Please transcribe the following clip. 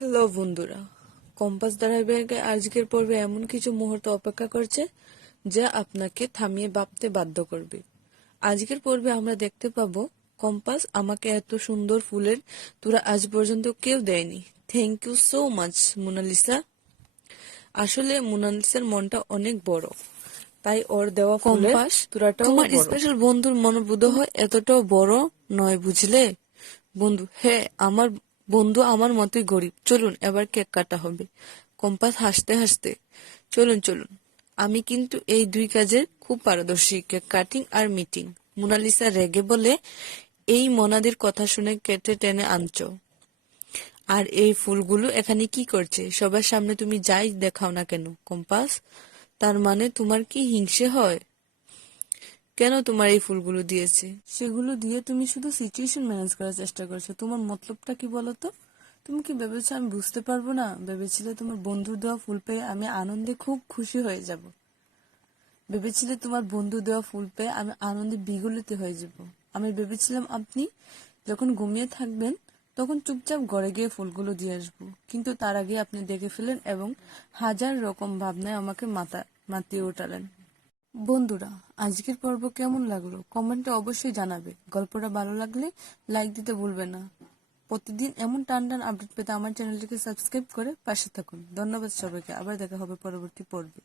Hello বন্ধুরা, compass ধারাবাহিকে আজকের পর্বে এমন কিছু মুহূর্ত অপেক্ষা করছে যা আপনাকে থামিয়ে ভাবতে বাধ্য করবে। আজকের পর্বে আমরা দেখতে পাবো কম্পাস আমাকে এত সুন্দর ফুলের তোরা আজ পর্যন্ত কেউ দেয়নি। Thank you so much Monalisa. আসলে মোনালিসার মনটা অনেক বড়, তাই ওর দেওয়া ফুলের কম্পাস, তোরাটাও তোমার বড়। স্পেশাল বন্ধুর মনোবোধ হয় এতটাও বড় নয়, বুঝলে বন্ধু? হ্যাঁ, আমার বন্ধু আমার মতোই গরিব। চলুন এবার কেক কাটা হবে। কম্পাস হাসতে হাসতে, চলুন চলুন, আমি কিন্তু এই দুই কাজে খুব পারদর্শী, কেক কাটিং আর মিটিং। মোনালিসা রেগে বলে, এই মনাদের কথা শুনে কেটে টেনে আনছো, আর এই ফুলগুলো এখানে কি করছে? সবার সামনে তুমি যাই দেখাও না কেন কম্পাস, তার মানে তোমার কি হিংসে হয়? কেন তোমার এই ফুলগুলো দিয়েছে? সেগুলো দিয়ে তুমি শুধু সিচুয়েশন ম্যানেজ করার চেষ্টা করছো। তোমার মতলবটা কি বলো তো? তুমি কি ভেবেছো আমি বুঝতে পারবো না? ভেবেছিলে তোমার বন্ধুর দেওয়া ফুল পেয়ে আমি আনন্দে খুব খুশি হয়ে যাব? ভেবেছিলে তোমার বন্ধু দেওয়া ফুল পেয়ে আমি আনন্দে বিগলিত হয়ে যাব? আমি ভেবেছিলাম আপনি যখন ঘুমিয়ে থাকবেন তখন চুপচাপ ঘরে গিয়ে ফুলগুলো দিয়ে আসবো, কিন্তু তার আগে আপনি দেখে ফেলেন এবং হাজার রকম ভাবনায় আমাকে মাতিয়ে উঠালেন। বন্ধুরা, আজকের পর্ব কেমন লাগলো কমেন্টে অবশ্যই জানাবে। গল্পটা ভালো লাগলে লাইক দিতে ভুলবে না। প্রতিদিন এমন টান টান আপডেট পেতে আমার চ্যানেলটিকে সাবস্ক্রাইব করে পাশে থাকুন। ধন্যবাদ সবাইকে, আবার দেখা হবে পরবর্তী পর্বে।